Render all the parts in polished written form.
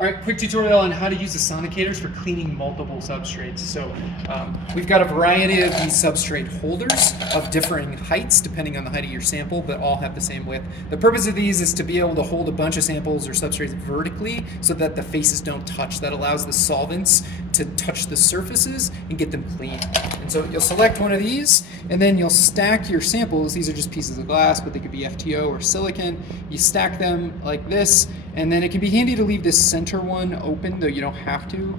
All right, quick tutorial on how to use the Sonicators for cleaning multiple substrates. So we've got a variety of these substrate holders of differing heights depending on the height of your sample, but all have the same width. The purpose of these is to be able to hold a bunch of samples or substrates vertically so that the faces don't touch. That allows the solvents to touch the surfaces and get them clean. And so you'll select one of these and then you'll stack your samples. These are just pieces of glass, but they could be FTO or silicon. You stack them like this, and then it can be handy to leave this center one open, though you don't have to,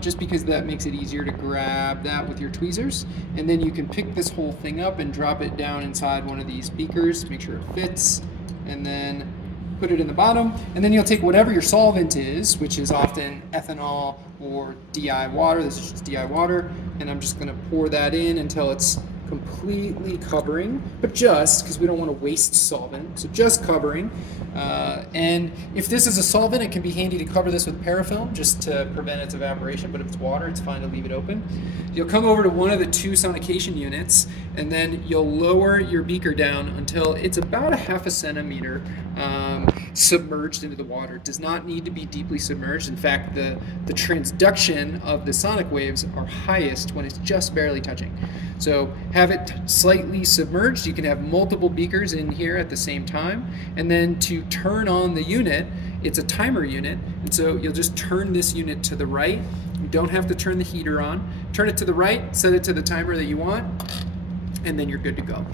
just because that makes it easier to grab that with your tweezers. And then you can pick this whole thing up and drop it down inside one of these beakers, make sure it fits, and then put it in the bottom. And then you'll take whatever your solvent is, which is often ethanol or DI water. This is just DI water, and I'm just going to pour that in until it's completely covering, but just because we don't want to waste solvent, so just covering. And if this is a solvent, it can be handy to cover this with parafilm just to prevent its evaporation, but if it's water, it's fine to leave it open. You'll come over to one of the two sonication units, and then you'll lower your beaker down until it's about a half a centimeter submerged into the water. It does not need to be deeply submerged. In fact, the transduction of the sonic waves are highest when it's just barely touching. So have it slightly submerged. You can have multiple beakers in here at the same time. And then to turn on the unit, it's a timer unit. And so you'll just turn this unit to the right. You don't have to turn the heater on. Turn it to the right, set it to the timer that you want, and then you're good to go.